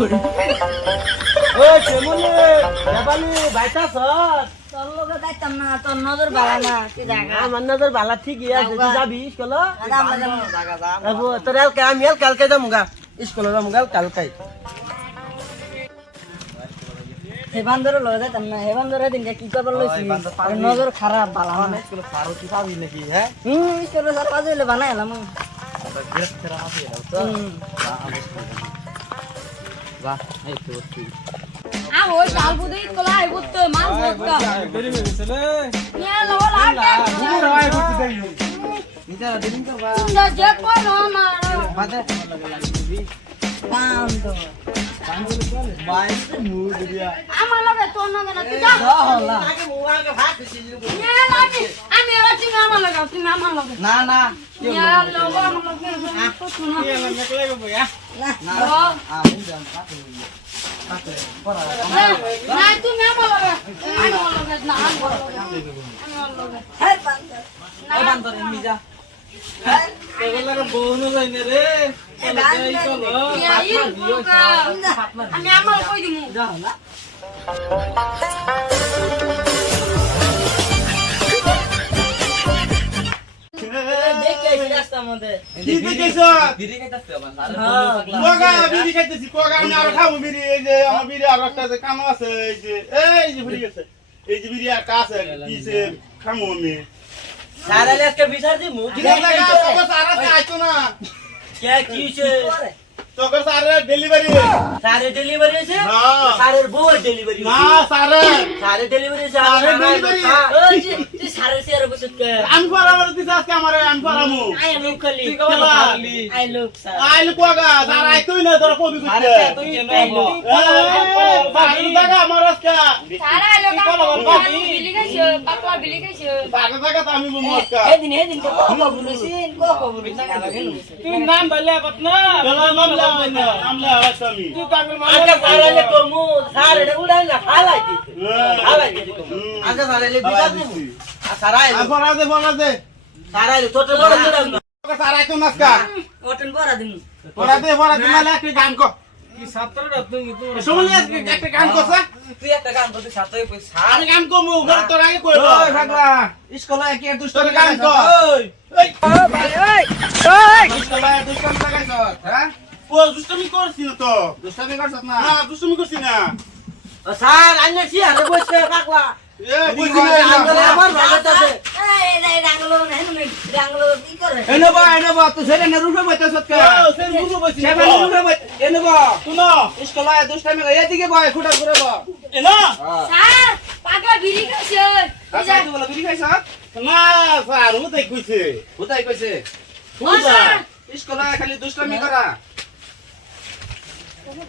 ওই কেমনে যাবানি বাইতা সর তোর লগে যাইতাম না, তোর নজর বালা না, তুই জাগা। আমার নজর বালা ঠিকই আছে তুই যাবি স্কুল আমরা যাবো। তোর আমি কালকে যামুগা স্কুল যামুগা কালকে হে বান্দরের লগে যাইতাম না, হে বান্দরের দিনকে কি করবার লইছি, ওর নজর খারাপ বালা না। স্কুল পারো কি পাবি নাকি হ্যাঁ স্কুলে সব কাজ হইলে বানাই এলাম। বাহ এই তো তুই ওই চাল বুদে কলা আই বুতে মাছ ধরতা বেরি মেছেলে নিয়া লও লাগা ঘুরে হয় করতে দেই নিতা দিন করবা যা যে কোন মার বাদে বান্দর বাইরে মুড দিয়া আমার লগে তোর নগে না তুই যা হলা আগে মুআকে ভাত দিছি নিয়া লাগি আমি আর তুমি আমার লগে তুমি আমার লগে না না নিয়া লও আমার লগে তো শুনো মেকলে গো ইয়া না আমি জান পাতে পাতে পড়া না তুমি আমার লগে আমার লগে না আমার লগে হে বান্দর এই বান্দর এমনি যা এগুলা বউনো যাইনে রে এই চলো নিয়া ইল পোকা আমি আমার কই দিমু যা হলা দেখে রাস্তার মধ্যে কি দেখেছ? বিড়ি খাইতাছে আমার আরে কোগা বিড়ি খাইতেছি, কোগা আমি আরো খাবো বিড়ি। এই যে আমার বিড়ি আরো একটা যে কাম আছে, এই যে বিড়ি গেছে, এই যে বিড়ি একটা আছে, কিসে খামো আমি। সারা লেসকে বিচার দি মুখ কি লাগা তোকে সারা আইতো না, কে কিছে তোকে সারা ডেলিভারি। সারে ডেলিভারি আছে হ্যাঁ। সারের বউ ডেলিভারি না সারা সারে ডেলিভারি আছে সারে ডেলিভারি। ওই যে তুই সারে সিয়ারে বসত কে আমি পরাবার দিতে আজকে আমারে আমি পরামু। আই লোক খালি তুই কবে খালি আই লোক স্যার আইলে কোগা সারা আইতোই না তোর কবি আরে করতে। তুই কেন সারা জায়গা আমার আজকে সারা লোক বিলি গাইছে পাতলা বিলি গাইছে সারা জায়গা তো আমি বমু আজকে। এদিন তো কব বলেছিন কব বলেছিন তুই নাম বলে কত না চলো মামলা হয় না, মামলা হয় তো আমি। তুই পাগল আজকে সারালে কমু সারে উড়াই না ফালাই দিতে ফালাই দিতে আজকে সারালে বিচার দি সারাই বলা দে সারাই তোতে বড় দিলাম না তোকে সারা আইতো না আজকে। ওটন বড়া দিমু বলা দে নাহলে একটা গান কর। কি ছাত্রটা তুমি তো শুনলি আজকে একটা গান করছ? তুই একটা গান করতে ছাত্রই পয়সা আমি গান করবো, ঘরে তোর আগে কইব। ওই পাগলা স্কুলে কি দুষ্ট তোর গান কর। ওই এই, স্কুলে দুষ্ট লাগাইছ হ্যাঁ ও দুষ্টুমি করছি না তো। দুষ্টমি করছ না না, দুষ্টুমি করছি না। স্যার আইনা কি আরে বসে পাগলা এ, বুঝছি না, আঙ্গলে আমার ভাগতাছে এই রাঙ্গলো না হেনু রাঙ্গলো কি করে এনে বা তুই সেরে না রুফে বইতাছ কে ও, সে বুঝো বসছি না। সেবা রুফে বই এনে বা শুনো, স্কুলে দুষ্টমি এদিকে বয় খুঁটা ঘুরে বা এ না, স্যার পাগলা বিলি গাইছে এই যা তুই বলে বিড়ি খাইছ না, স্যার, ও তাই কইছে। কোথায় কইছে ও স্যার স্কুলে খালি দুষ্টমি করা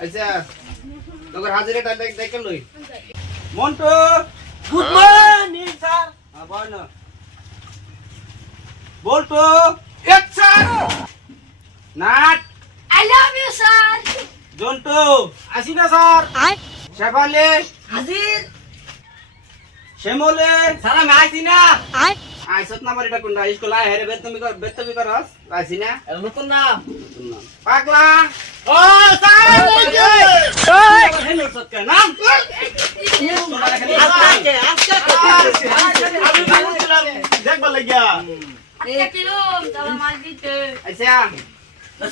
আচ্ছা তোর হাজিরাটা দেখে লই মন্টু গুড মর্নিং স্যার হ্যাঁ বল না বলতো আচ্ছা নাট আই লাভ ইউ স্যার জন্টু আসি না স্যার আই শেফালে হাজির শ্যামলে সারা মাইছি না আই আইসত না মারিটা কোনটা স্কুল আয় হেরে বেতমি করস আইছি না নতুন না পাগলা ও, স্যার, কইছে। হেলো সৎকা নাম আজকে আমি বলছিলাম, দেখবার লাগিয়া। আজকে কিরম তালা মাল দিতে আচ্ছা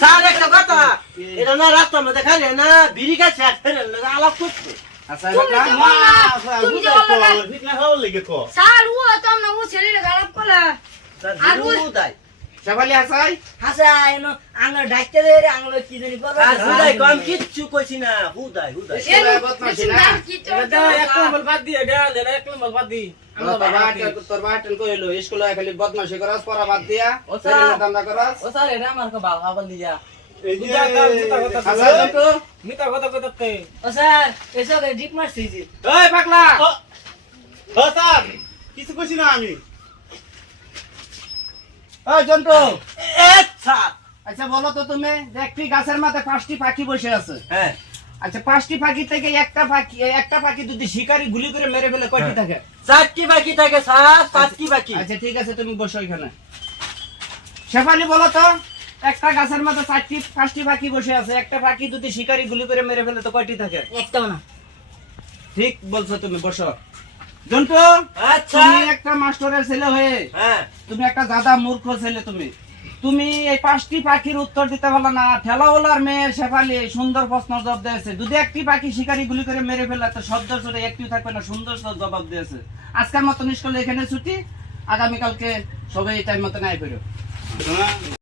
স্যার একটা কথা এটা না রাস্তার মধ্যে খালি না বিড়ি গাছ আলাপ করছে আচ্ছা তুমি না, তো বললা, স্যার, তুমি যে বুঝাই বললা কর, ঠিক না খাওয়ার লেগে কর। স্যার ও তো না ও ছেলেরে গালাপ কলা হুদাই সাবালি আসাই হাসা এনো আঙ্গুল ডাকতে দে রে আঙ্গুল কি জানি করবে আর হুদাই কম কিচ্ছু কইছি না হুদাই হুদাই এক নম্বর বাদ দিয়ে গেল এক নম্বর বাদ দি আমরা বাবা তোর বাটেন কইলো স্কুলে খালি বদমাশি করস পড়া বাদ দিয়া ও স্যার দান্দা করস ও স্যার এটা আমার কো ভালো হাবাল দিয়া এই যে, হাসান তো মিতা কথা কইতাতে। ও স্যার এসো ডিপ মারছি জি ওই পাগলা ও, স্যার, কিছু কইছি না আমি। ওই জন্টু আচ্ছা আচ্ছা বলো তো তুমি যে একটি গাছের মাথায় 5টি পাখি বসে আছে হ্যাঁ আচ্ছা 5টি পাখি থেকে একটা পাখি যদি শিকারি গুলি করে মেরে ফেলে কয়টি থাকে 4টি পাখি থাকে স্যার 4টি পাখি আচ্ছা ঠিক আছে তুমি বসো এখানে শেফালি বলো তো একটা গাছের মধ্যে 4টি 5টি পাখি বসে আছে, একটা পাখি যদি শিকারি গুলি করে মেরে ফেলে তো কয়টি থাকে? একটাও না। ঠিক বলছো তুমি, বসো। জন্টু, আচ্ছা। তুমি একটা মাস্টারের ছেলে হয়ে হ্যাঁ তুমি একটা দাদা মূর্খ ছেলে, তুমি এই 5টি পাখির উত্তর দিতে পারলো না। ঠেলাওয়ালার মেয়ে শেফালি সুন্দর প্রশ্ন জবাব দিয়েছে, যদি একটি পাখি শিকারি গুলি করে মেরে ফেলে তো শব্দ সরে একটিও থাকবে না, সুন্দর জবাব দিয়েছে। আজকের মতো স্কুলে এখানে ছুটি, আগামীকালকে সবাই টাইম মতো নাই বেরো।